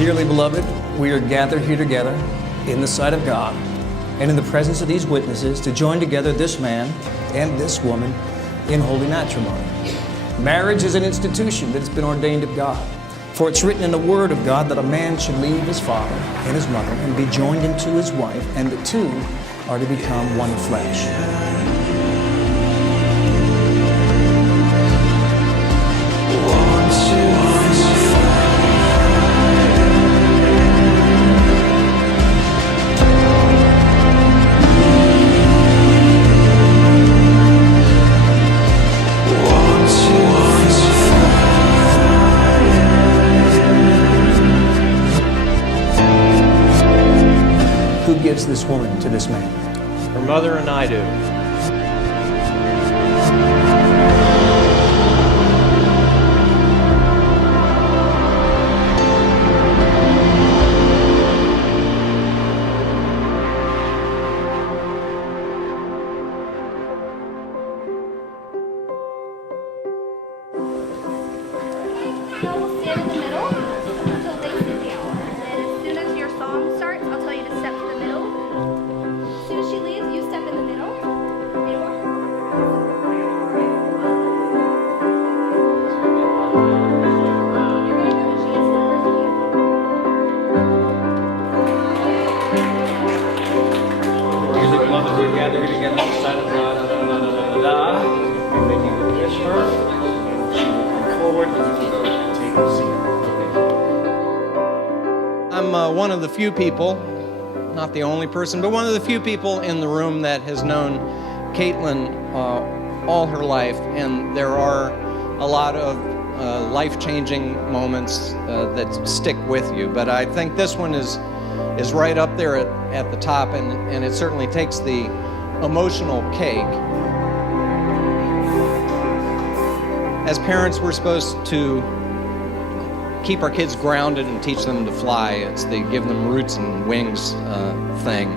Dearly beloved, we are gathered here together in the sight of God and in the presence of these witnesses to join together this man and this woman in holy matrimony. Marriage is an institution that has been ordained of God. For it's written in the Word of God that a man should leave his father and his mother and be joined into his wife, and the two are to become one flesh. Who gives this woman to this man? Her mother and I do. Now we'll stand in the middle until they sit down. And then as soon as your song starts, I'll tell you to step to the middle. As soon as she leaves, you step in the middle. Dearly beloved, we're gathered here together on the side of God. And then you will kiss her, and she will come forward, and you can take a seat. I'm one of the few people, not the only person, but one of the few people in the room that has known Caitlin all her life, and there are a lot of life-changing moments that stick with you. But I think this one is right up there at the top, and it certainly takes the emotional cake. As parents, we're supposed to keep our kids grounded and teach them to fly. It's the give them roots and wings thing.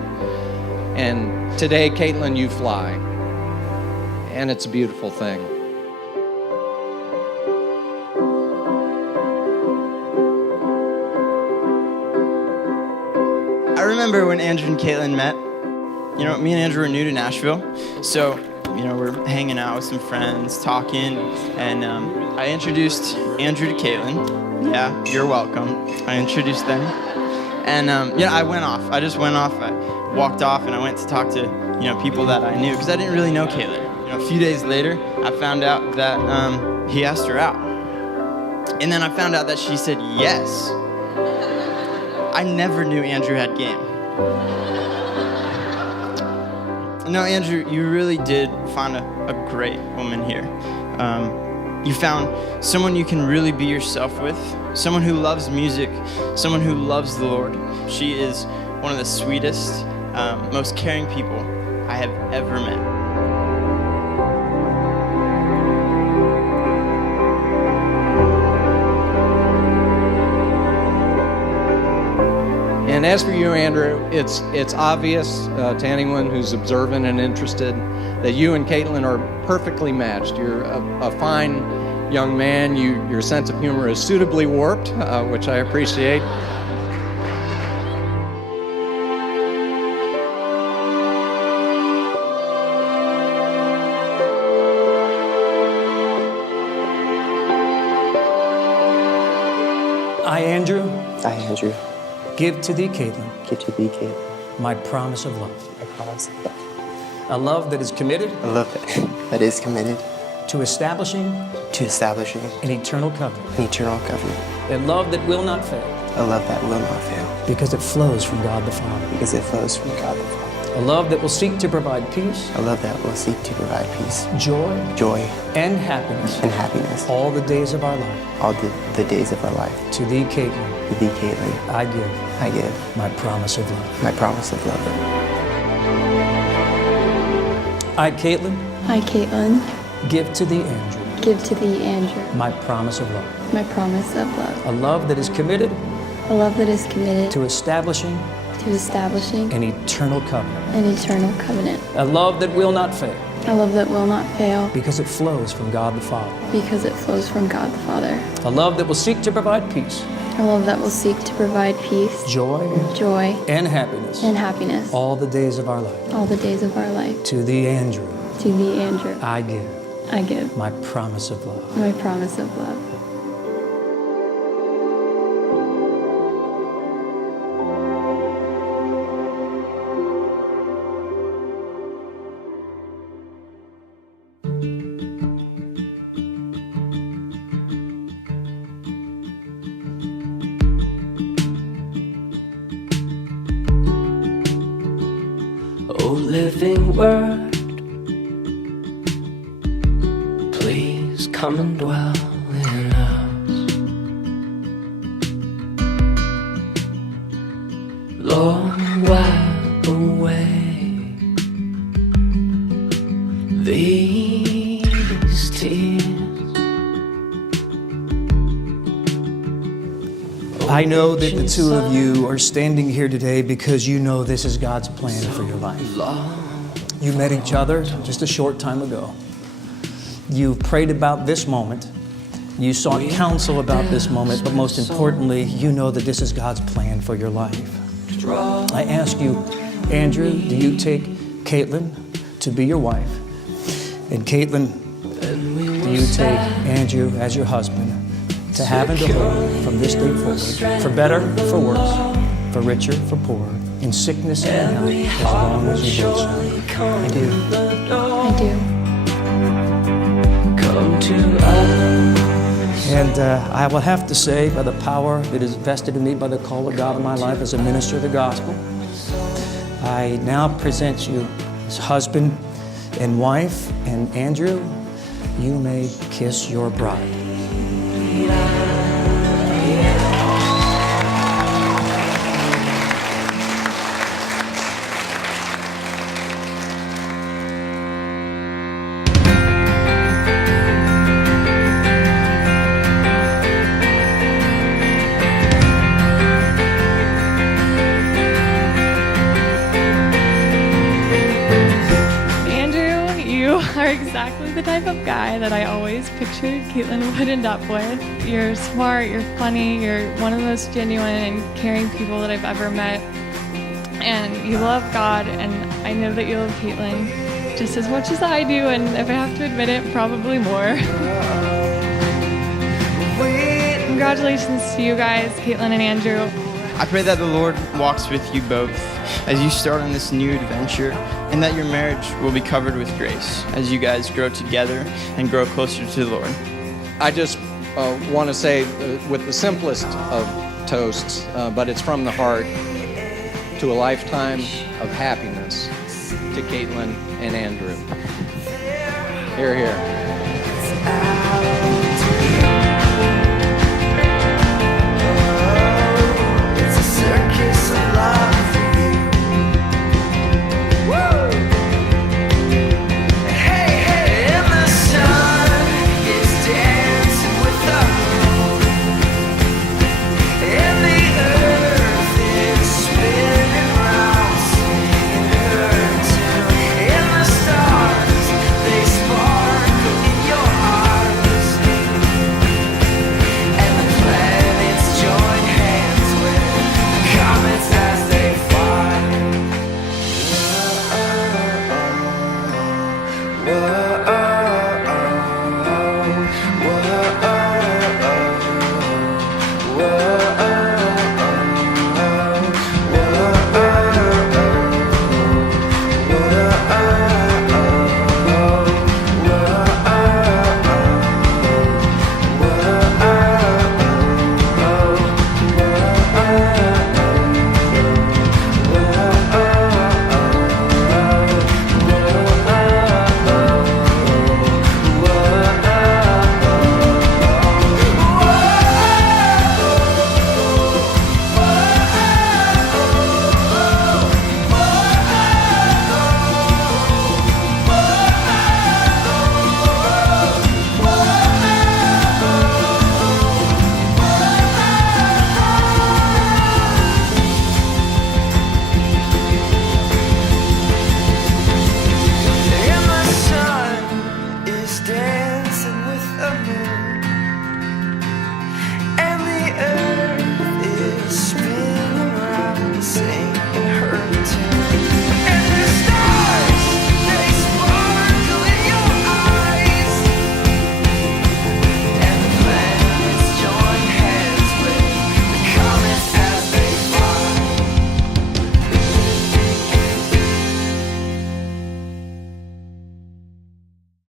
And today, Caitlin, you fly. And it's a beautiful thing. I remember when Andrew and Caitlin met. You know, me and Andrew were new to Nashville, so we're hanging out with some friends, talking, and I introduced Andrew to Caitlin. Yeah, you're welcome. I introduced them, and I went off. I just went off. I walked off, and I went to talk to people that I knew because I didn't really know Caitlin. A few days later, I found out that he asked her out, and then I found out that she said yes. I never knew Andrew had game. No, Andrew, you really did find a great woman here. You found someone you can really be yourself with, someone who loves music, someone who loves the Lord. She is one of the sweetest, most caring people I have ever met. And as for you, Andrew, it's obvious to anyone who's observant and interested that you and Caitlin are perfectly matched. You're a fine young man. Your sense of humor is suitably warped, which I appreciate. I, Andrew, Give to thee, Caitlin, my promise of love. I promise. A love that is committed A love that is committed to establishing to establishing an eternal covenant. an eternal covenant. A love that will not fail A love that will not fail because it flows from God the Father. because it flows from God the Father. A love that will seek to provide peace, A love that will seek to provide peace, joy, joy, and happiness and happiness all the days of our life. all the days of our life. To thee, Caitlin, To thee, Caitlin, I give I give my promise of love. my promise of love. I, Caitlin, I, Caitlin, give to thee, Andrew, give to thee, Andrew, my promise of love. my promise of love. A love that is committed A love that is committed to establishing to establishing an eternal covenant. an eternal covenant. A love that will not fail A love that will not fail because it flows from God the Father. because it flows from God the Father. A love that will seek to provide peace, A love that will seek to provide peace, joy, joy, and happiness and happiness all the days of our life. all the days of our life. To thee, Andrew, To thee, Andrew, I give I give my promise of love. my promise of love. Oh, living word, please come and dwell in us. Lord, wipe away these tears. I know that the two of you are standing here today because you know this is God's plan for your life. You met each other just a short time ago. You prayed about this moment. You sought counsel about this moment, but most importantly, you know that this is God's plan for your life. I ask you, Andrew, do you take Caitlin to be your wife? And Caitlin, do you take Andrew as your husband to have and to hold from this day forward, for better, for worse, for richer, for poorer, in sickness and health, as long as you both shall? I do. I do. Come to us. And I will have to say, by the power that is vested in me by the call of God in my life as a minister of the gospel, I now present you as husband and wife. And Andrew, you may kiss your bride. Are exactly the type of guy that I always pictured Caitlin would end up with. You're smart, you're funny, you're one of the most genuine and caring people that I've ever met. And you love God, and I know that you love Caitlin just as much as I do, and if I have to admit it, probably more. Congratulations to you guys, Caitlin and Andrew. I pray that the Lord walks with you both as you start on this new adventure, and that your marriage will be covered with grace as you guys grow together and grow closer to the Lord. I just want to say with the simplest of toasts, but it's from the heart, to a lifetime of happiness to Caitlin and Andrew. Hear, hear.